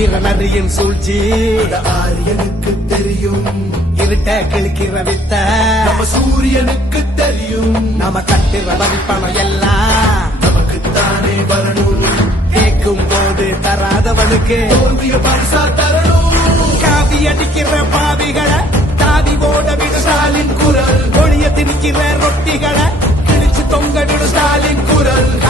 ஆந்திர நரியின் சூழ்ச்சி. ஆரியனுக்கு தெரியும். இருட்ட கிழக்கிற வித்த. நம்ம சூரியனுக்கு தெரியும். நாம கட்டுற வரிப்பணம் எல்லாம் நமக்குத்தானே வரணும். கேட்கும் போது தராதவனுக்கு பரிசா தரணும். காவி அடிக்கிற பாவிகளை தாவி ஓட விடு ஸ்டாலின் குரல். ஒளிய திணிக்கிற ரொட்டிகளை கிழிச்சு தொங்க விடு ஸ்டாலின் குரல்.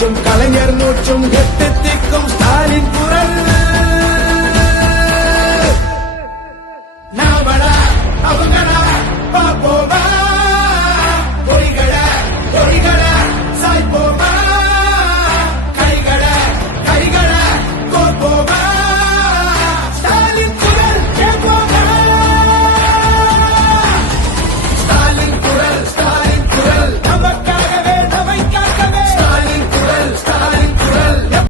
மூச்சும் கலைஞர் மூச்சும் எட்டு திக்கும்